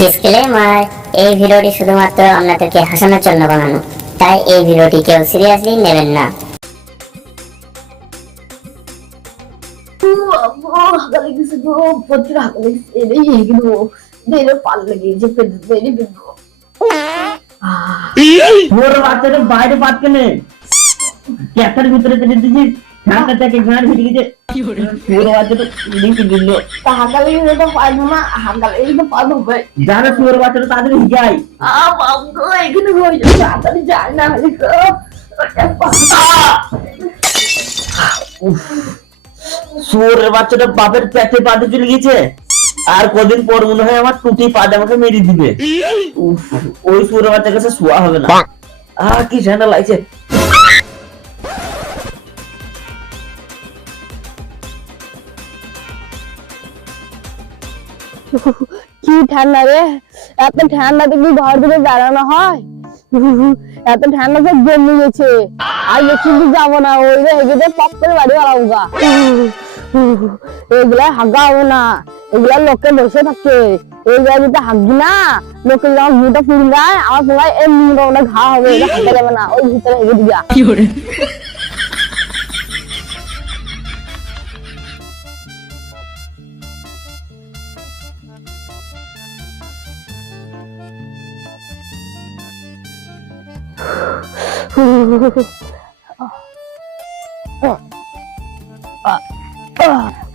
Disclaimer, এই ভিডিওটি শুধুমাত্র আপনাদেরকে হাসানোর জন্য বানানো, তাই এই ভিডিওটি কেউ সিরিয়াসলি নেবেন না। বাইরে পাত কেনে ক্যাটার ভিতরে চলে দিয়েছিস ঢাকা থেকে গান ভিড়ে গেছে পুরো বাচ্চাটা লিংক দিল হাগালে তো পারবো না, হাগালে তো পারবো ভাই। যারা পুরো বাচ্চাটা তাদের যাই বাবু তো এখানে হয়ে যাবে, তাড়াতাড়ি যাই না হলে শুয়োরের বাচ্চাটা বাপের পেটে পাতে চলে গেছে। আর কদিন পর মনে হয় আমার টুটি পা আমাকে মেরে দিবে। ওই শুয়োরের বাচ্চার কাছে শোয়া হবে না। কি ঠান্ডা লাগছে। কি ঠান্ডা রে, এত ঠান্ডাতে কি ঘর থেকে বেড়ানো হয়? এত ঠান্ডাতে জমে গেছে, আর বেশি দূর যাবো না, ওই এগিয়ে পপ করে বাড়ি বাড়াবো গা। এগুলা হাগা হবো না, এগুলা লোকে বসে থাকে, এইগুলা যদি হাগি না লোকে যখন মুটা ফুল যায় আমার পোঙায় এমনি ঘা হবে, এটা হাগা যাবে না, ওই ভিতরে হেগে দিয়া।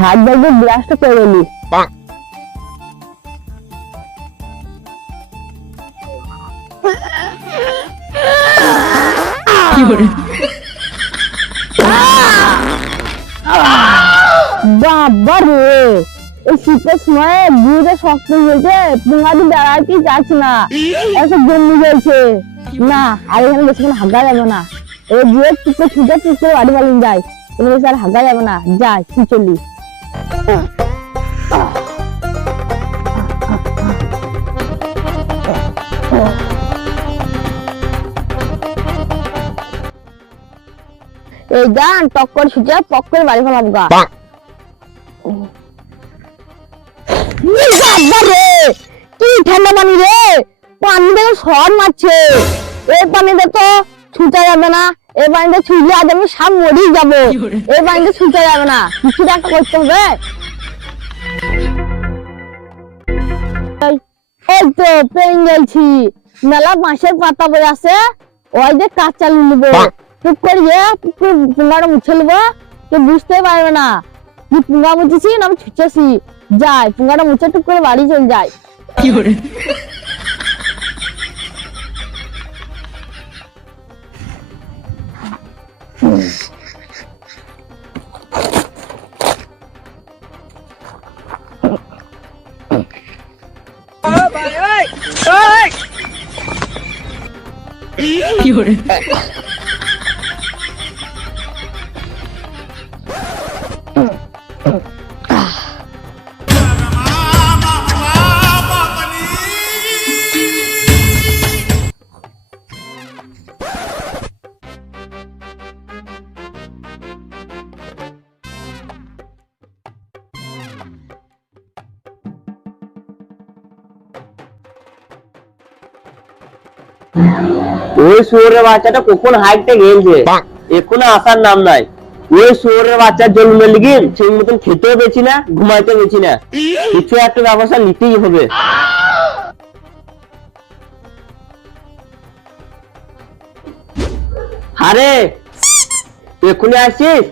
হাত ধরে ব্রাশটা করে নি। বাবা রে, এই শীতের সময় বুড়ে শক্ত হয়েছে, পুঙ্গাটি বেড়াতে যাচ্ছে না, এসব জন্মে গেছে না। আর এখানে বেশিক্ষণ হাগা যাবে না, এই দিয়ে টুকরে ছুটে টুকরে বাড়ি বাড়ি যায়, কোনো বেশি আর হাগা যাবে না, যাই কি চলি। এই গান টক্কর ছুটে পক্কর বাড়ি ফেলাম গা। কি ঠান্ডা পানি রে, পানি থেকে শর্ট মারছে। এই পানিতে তো ছুটা যাবে না, এই পানিতে ছুটলে আজ আমি সাপ মরেই যাবো। এই পানিতে ছুটা যাবে না, কিছু একটা করতে হবে। এই তো পেয়ে গেছি, মেলা বাঁশের পাতা বয়ে আছে, ওই যে কাজ চালিয়ে নেবো, টুক করে পুঙ্গাটা মুছে নেবো, কেউ বুঝতে পারবে না কি পুঙ্গা মুছেছি না আমি ছুটেছি। যাই পুঙ্গাটা মুছে টুক করে বাড়ি চলে যায়। ওই শুয়োরের বাচ্চাটা কখন হাইটে গেলছে, এখনো আসার নাম নাই। ওই শুয়োরের বাচ্চার জন্ম লেগে সেই মতন খেতেও পেয়েছি না, ঘুমাইতে পেয়েছি না, কিছু একটা ব্যবস্থা নিতেই হবে। আরে এখনই আসছিস,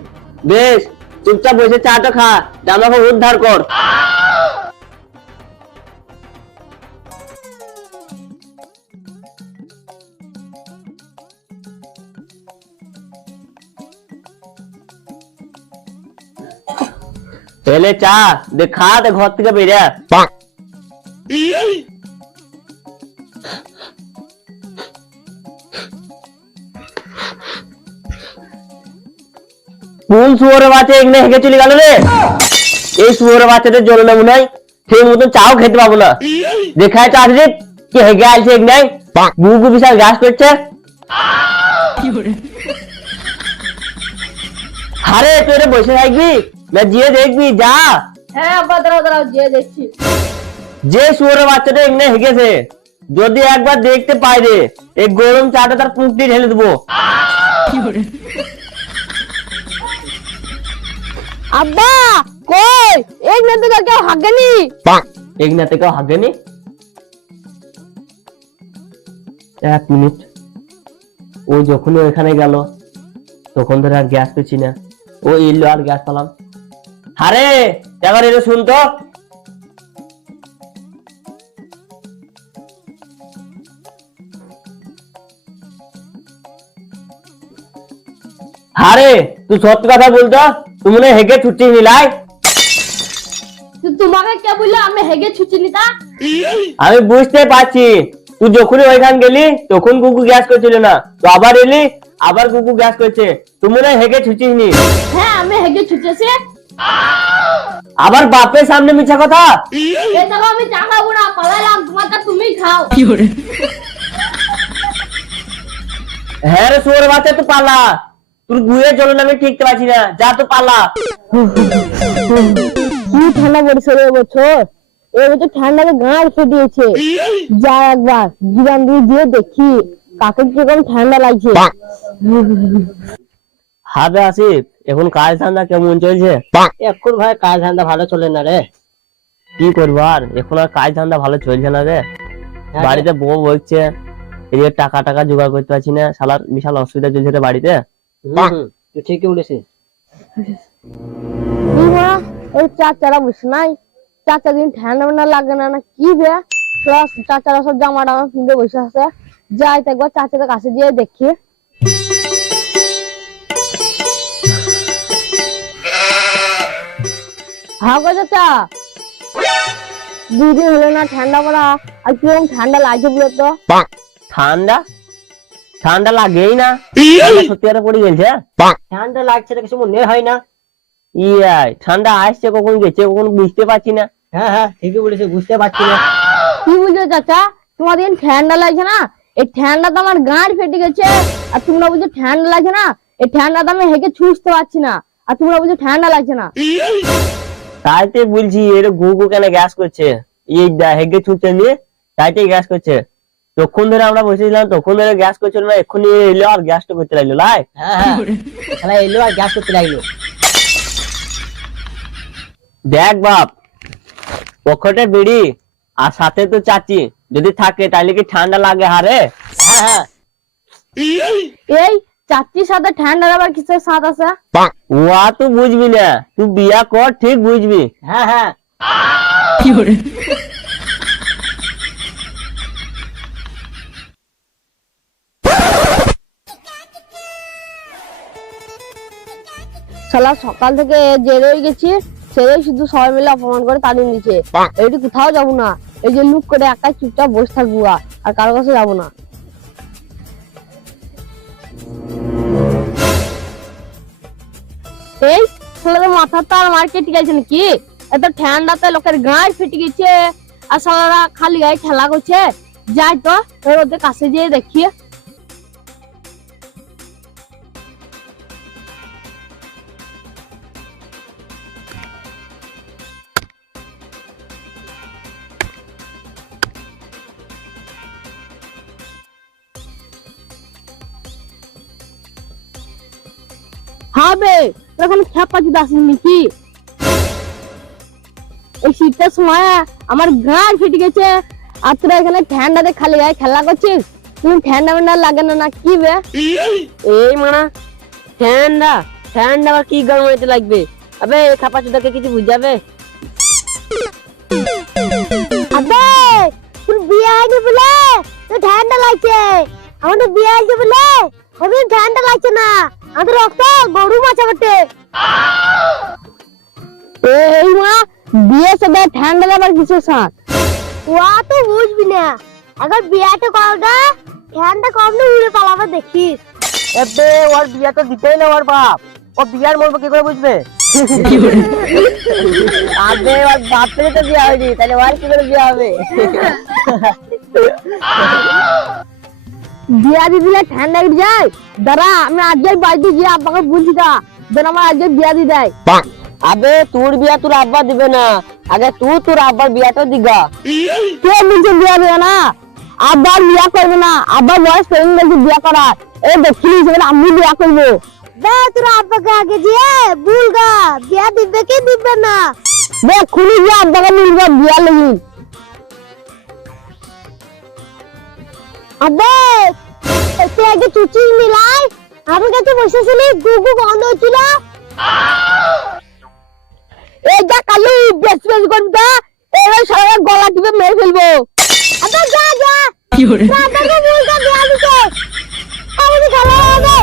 বেশ চুপচাপ বসে চাটা খা, জামা কাপড় উদ্ধার কর। पहले चा देखा दे घर থেকে বেরিয়ে কোন শুয়োরের বাচ্চা এখানে হেগে চলে গেল রে। এই শুয়োরের বাচ্চাদের জল না মনে হয় সেই মতন চাও খেতে পাবো না। দেখায় চাষি কি হেগে আসছে এখানে বুকু বিশাল গাছ করছে। আরে তুই বসে থাকবি না, জিয়ে দেখবি যা। হ্যাঁ আব্বা দাঁড়াও দাঁড়াও, যে দেখছি। যে শুয়োরের বাচ্চাটা এখানে হেগেছে যদি একবার দেখতে পাই রে এই গরম চাটা তার পুঁকটি ঢেলে দেবো। আব্বা কই এক না তো কেউ হাগেনি। এখানে থেকে হাগেনি। 1 মিনিট, ও যখনই ওখানে গেল তখন ধরে আর গ্যাস পেছি না, ও এলো আর গ্যাস পেলাম। আরে এবার এটা শুনতো, আরে তুই সত্যি কথা বলতো, তুমি মনে হয় হেগে ছুটি নিলাই। তো তোমাকে কে বললো আমি হেগে ছুটি নিতা? আমি বুঝতে পারছি, তুই যখনই ওইখান গেলি তখন কুকু গ্যাস করছিল না, তো আবার এলি আবার কুকু গ্যাস করছে, তুই মনে হয় হেগে ছুটিস নি। হ্যাঁ আমি হেগে ছুটেছি। আবার বাপের সামনে মিছা কথা। এই দেখো আমি চা খাবো না, পালালাম, তোমারটা তুমি খাও। হ্যাঁ রে শুয়োর বাচ্চা, তুই পালা, তোর গুয়ে চলো না, আমি ঠিকতে পারছি না, যা তো পালা। কি ঠান্ডা পড়েছে রে বছর, এবছর ঠান্ডাতে গাঁড় ফেটিয়েছে। যা একবার গিরাম দিয়ে দেখি কাকে কিরকম ঠান্ডা লাগছে। হাবে আসিফ, এখন কাজ ধান্দা কেমন চলছে? এখন ভাই কাজ ধান্দা ভালো চলে না রে। কি করবো আর, এখন আর কাজ ধান্দা ভালো চলছে না রে। বাড়িতে বউ বলছে, এদিকে টাকা টাকা জোগাড় করতে পারছি না, শালার বিশাল অসুবিধা চলছে রে বাড়িতে। তুই ঠিকই বলেছিস। ওই চাচারা বুঝ নাই, চাচা দিন ঠান্ডা মান্ডা লাগে না না কি বে, চাচারা সব জামা টামা কিনতে বসে আছে। যাই তো একবার চাচাদের কাছে গিয়ে দেখি। হ্যাঁ গো চাচা, দুদিন হলো না ঠান্ডা পড়া, আর কিরকম ঠান্ডা লাগছে বলো তো? ঠান্ডা ঠান্ডা লাগেই না, সত্যি কথা পড়ে গেছে। ঠান্ডা লাগছে কিছু মনে হয় না। ইয়াই ঠান্ডা আসছে কখন গেছে কখন বুঝতে পারছি না। হ্যাঁ হ্যাঁ ঠিকই বলেছে, বুঝতে পারছি না। কি বুঝলো চাচা, তোমার দিন ঠান্ডা লাগছে না, এই ঠান্ডা তো আমার গাঁড় ফেটে গেছে। আর তোমরা বুঝছো ঠান্ডা লাগছে না, এই ঠান্ডা তো আমি হেঁকে ছুঁচতে পারছি না, আর তোমরা বুঝছো ঠান্ডা লাগছে না। তাইতে বলছি এর ঘু ঘু কেন গ্যাস করছে, এই হেগে ছুটছে নিয়ে তাইতে গ্যাস করছে। তখন ধরে আমরা বসেছিলাম তখন ধরে গ্যাস করছিল না, এক্ষুনি এলো আর গ্যাসটা করতে লাগলো। লাই হ্যাঁ এলো আর গ্যাস করতে লাগলো। দেখ বাপ, পকেটে বিড়ি আর সাথে তো চাচি যদি থাকে তাহলে কি ঠান্ডা লাগে হারে? হ্যাঁ এই চাচির সাথে ঠান্ডার আবার কিসের স্বাদ আছে? ওয়া তো বুঝবি না, তুই বিয়া কর ঠিক বুঝবি। হ্যাঁ হ্যাঁ শালা সকাল থেকে জেরেই গেছি, সেরেই শুধু সবাই মিলে অপমান করে তাড়িয়ে দিচ্ছে। এইটি কোথাও যাবো না, এই যে লুক করে একাই চুপচাপ বসে থাকবো, আর কারো কাছে যাবো না। এই শালাদের মাথা তো আর মার্কেট গেছে নাকি? এত ঠান্ডাতে লোকের গায়ে ফেটে গেছে, আর শালারা খালি গায়ে খেলা করছে। যাই তো ওদের কাছে যেয়ে দেখি। হবে এখন খেপা যদি আসেন নাকি? এই শীতের সময় আমার গাঁড় ফেটে গেছে, আর তোরা এখানে ঠান্ডাতে খালি গায়ে খেলা করছিস। তুমি ঠান্ডা মান্ডা লাগে না না কি বে? এই মানা ঠান্ডা ঠান্ডা আবার কি গরম হইতে লাগবে? আবে খাপা চোদাকে কিছু বুঝাবে? আবে তোর বিয়ে হয়নি বলে তো ঠান্ডা লাগছে, আমাদের বিয়ে হয়েছে বলে ওদের ঠান্ডা লাগছে না, আমাদের রক্ত গরু মাছা বটে। এই মা বিয়ে সাথে ঠান্ডা আবার কিসের সাথ? ওয়া তো বুঝবি না, আগে বিয়েটা করগা ঠান্ডা কমলে উড়ে পালাবে দেখিস। এবে ওর বিয়া তো দিতেই না ওর বাপ, ও বিয়ার মরবো কি করে বুঝবে? আবে ওর বাপের তো বিয়া হয়নি, তাহলে ওর কি করে বিয়া হবে? বিয়া দিলে ঠান্ডা উঠে যায়। দাঁড়া আমি আজকে বাড়িতে গিয়ে আব্বাকে বলছি, তা যেন আমার আজকে বিয়া দিয়ে দেয়। আবে তোর বিয়া তোর আব্বা দিবে না, আগে তুই তোর আব্বার বিয়াটা দিগা। কে বলছে বিয়া দেবে না? আব্বার বিয়া করবে না, আব্বার বয়স পেরিয়ে গেছে বিয়া করার। এই দেখি সেখানে আমি বিয়া করবো। বে তোর আব্বাকে আগে দিয়ে বুলগা বিয়া দিবে কি দিবে না? দেখ খুলি গিয়ে আব্বাকে মিলবে বিয়া লাগি। আবে তুই আগে চুচি মিলাই, আমার কাছে বসেছিলি গুগু গন্ধ হচ্ছিল। এই যা কালু বেশ বেশ করবি তা এবার সারা গলা টিপে মেরে ফেলবো। আবে যা যা কি করে আব্বাকে বুলগা বিয়া দিতে আমি ভালো হবে।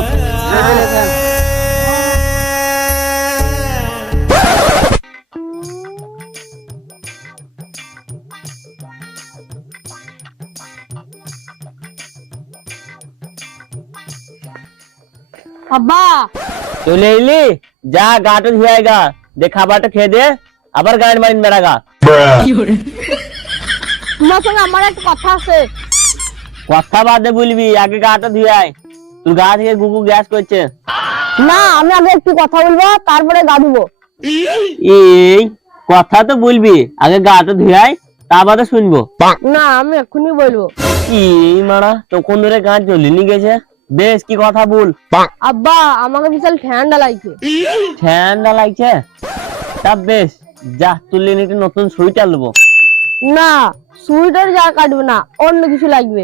আব্বা চলে এলি, যা গাটা ধুয়ে গা, দে খাবারটা খেয়ে দে, আবার গাড়ি মারিন বেড়াগা। তোমার সঙ্গে আমার একটা কথা আছে। কথা বাদে বলবি, আগে গাটা ধুয়ে আয়, তোর গা থেকে গুগু গ্যাস করছে। না আমি আগে একটু কথা বলবো তারপরে গা ধুবো। এই কথা তো বলবি, আগে গাটা ধুয়ে আয়, তা বাদে শুনবো। না আমি এক্ষুনি বলবো। এই মারা তখন ধরে গা জ্বলিনি গেছে, বেশ কি কথা বল। আব্বা আমাকে বিশাল ঠান্ডা লাগছে। ঠান্ডা লাগছে? তা বেশ, যা তুলে নিতে নতুন সোয়েটার নেবো। না সুইটার যা কাটবে না, অন্য কিছু লাগবে।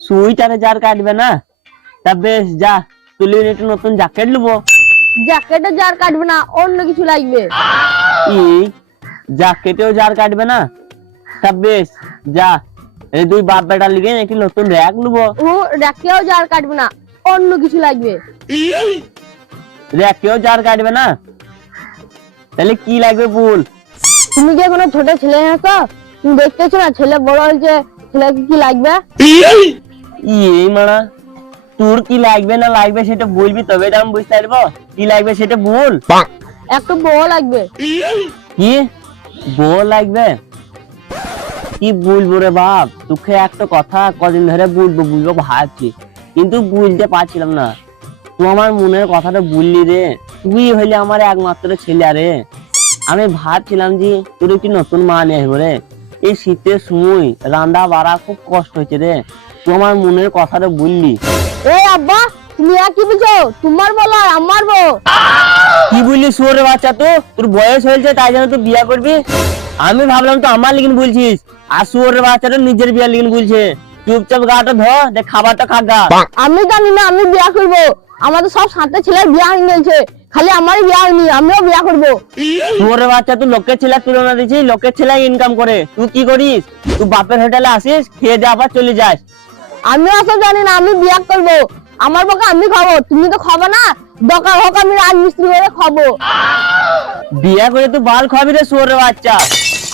সোয়েটারে যার কাটবে না? তা বেশ, যা তুলে নিতে নতুন জ্যাকেট নেবো। জ্যাকেটে যার কাটবে না, অন্য কিছু লাগবে। এই জ্যাকেটেও যার কাটবে না? তা বেশ, যা এই দুই বাপ বেটার লিগে একটি নতুন র‍্যাক নেবো। ও রেখেও যার কাটবে না, অন্য কিছু লাগবে। র‍্যাকেও যার কাটবে না? তাহলে কি লাগবে বল। তুমি কি কোনো ছোট ছেলে আছো? তুমি দেখতেছো না ছেলে বড় হয়েছে, ছেলেকে কি লাগবে? এই মারা তোর কি লাগবে না লাগবে সেটা বলবি, তবে তো আমি বুঝতে পারবো কি লাগবে সেটা বল। একটু বউ লাগবে। কি বউ লাগবে? কি বলবো রে বাপ, তোকে একটা কথা কদিন ধরে বলবো বলবো ভাবছি, কিন্তু বুঝতে পারছিলাম না। তুই আমার মনের কথাটা বললি রে, তুই হইলে আমার একমাত্র ছেলে রে। আমি ভাবছিলাম যে তোর একটি নতুন মা নিয়ে আসবো রে, এই শীতের সময় রান্না বাড়া খুব কষ্ট হচ্ছে রে, তুই আমার মনের কথাটা বললি। এই আব্বা তুমি আর কি বলছো? তোমার বলো আর আমার বউ? কি বললি শুয়োরের বাচ্চা, তো তোর বয়স হয়েছে তাই জন্য তুই বিয়া করবি? আমি ভাবলাম তো আমার লিগিন বলছিস, আর শুয়োরের বাচ্চাটা নিজের বিয়ার লিগিন বলছে। চুপচাপ গাটা ধ, দেখ খাবারটা খাগা। আমি জানি না আমি বিয়া করবো, আমাদের সব সাথে ছেলের বিয়া হয়ে গেছে, খালি আমারই বিয়া হয়নি, আমিও বিয়া করবো। শুয়োরের বাচ্চা, তুই লোকের ছেলে তুলনা দিছিস, লোকের ছেলে ইনকাম করে, তুই কি করিস? তুই বাপের হোটেলে আসিস, খেয়ে দিয়ে আবার চলে যাস। আমিও আসলে জানি না আমি বিয়া করবো, আমার বউকে আমি খাবো, তুমি তো খাবো না। দরকার হোক আমি রাজমিস্ত্রি করে খাবো। বিয়া করে তুই বাল খাবি রে শুয়োরের বাচ্চা।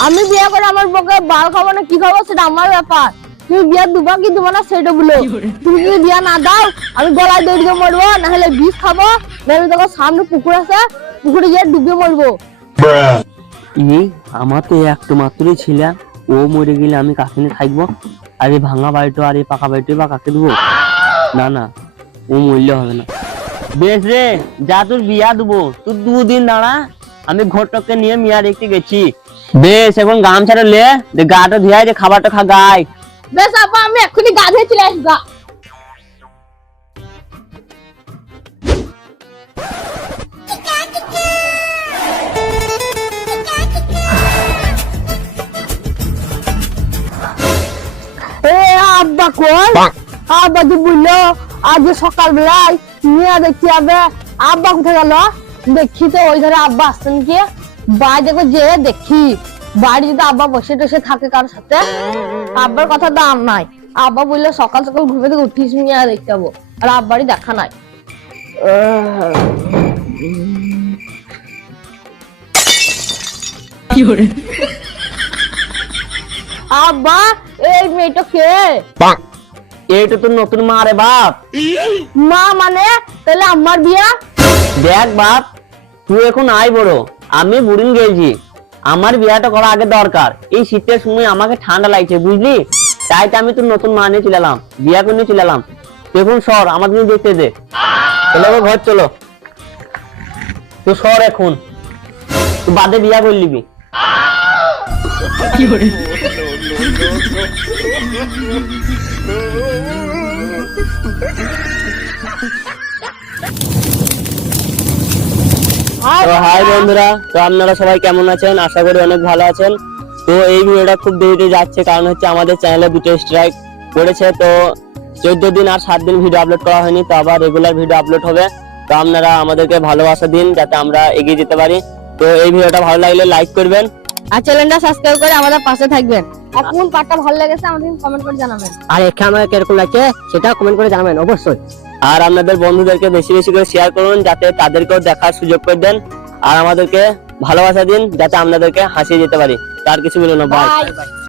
আমি বিয়া করে আমার বউকে বাল খাবো না কি খাবো সেটা আমার ব্যাপার। তুমি বিয়া দুবা কি দেবো না সেটা বলো। তুমি যদি বিয়া না দাও আমি গলায় দড়ি দিয়ে মরবো, না হলে বিষ খাবো, নাহলে তখন সামনে পুকুর আছে, পুকুরে গিয়ে ডুবে মরবো। এই আমার তো একটু মাত্রই ছিল, ও মরে গেলে আমি কাকে নিয়ে থাকবো? আর এই ভাঙা বাড়িটা আর এই পাকা বাড়িটা বা কাকে দেবো? না না, ও মরলে হবে না। বেশ রে, যা তোর বিয়া দেবো, তুই 2 দিন দাঁড়া, আমি ঘরটাকে নিয়ে মিয়া দেখতে গেছি। বেশ এখন গামছাটা লে, গাটা ধুয়ে যে খাবারটা খা গায়। বেশ আপা আমি এক্ষুনি গা ধুয়ে চলে আসবো। আব্বা কোন? আব্বা তো বললো আজ সকালবেলায় নিয়ে দেখতে যাবে। আব্বা কোথায় গেল? দেখি তো ওই ধরে আব্বা আসছেন কি, বাড়ি দেখো যে দেখি বাড়ি যদি আব্বা বসে টসে থাকে কারোর সাথে, আব্বার কথা দাম নাই। আব্বা বললো সকাল সকাল ঘুমে থেকে উঠিস নিয়ে দেখতে যাবো, আর আব্বারই দেখা নাই। আব্বা এই মেয়েটা কে? এইটা তোর নতুন মা রে বাপ। মা মানে? তাহলে আমার বিয়া? দেখ বাপ, তুই এখন আই বড়, আমি বুড়িন গেছি, আমার বিয়াটা করা আগে দরকার। এই শীতের সময় আমাকে ঠান্ডা লাগছে বুঝলি, তাই তো আমি তোর নতুন মা নিয়ে চলে এলাম, বিয়া করে নিয়ে চলে এলাম। দেখুন সর, আমাদের দেখতে দে, চলো ঘর চলো, তো সর এখন। তুই বাদে বিয়া করে নিবি। তো হাই বন্ধুরা, তো আপনারা সবাই কেমন আছেন? আশা করি অনেক ভালো আছেন। তো এই ভিডিওটা খুব দেরিতে যাচ্ছে, কারণ হচ্ছে আমাদের চ্যানেলে দুটো স্ট্রাইক পড়েছে। তো 14 দিন আর 7 দিন ভিডিও আপলোড করা হয়নি, তো আবার রেগুলার ভিডিও আপলোড হবে। তো আপনারা আমাদেরকে ভালোবাসা দিন যাতে আমরা এগিয়ে যেতে পারি। তো এই ভিডিওটা ভালো লাগলে লাইক করবেন আর চ্যানেলটা সাবস্ক্রাইব করে আমাদের পাশে থাকবেন। আর কোন পার্টটা ভালো লেগেছে আমাদের কমেন্ট করে জানাবেন। আর এখানে আমাকে কিরকম লাগছে সেটা কমেন্ট করে জানাবেন অবশ্যই। আর আপনাদের বন্ধুদেরকে বেশি বেশি করে শেয়ার করুন যাতে তাদেরকেও দেখার সুযোগ করে দেন। আর আমাদেরকে ভালোবাসা দিন যাতে আপনাদেরকে হাসিয়ে যেতে পারি। তার কিছু বলুন না, বাই।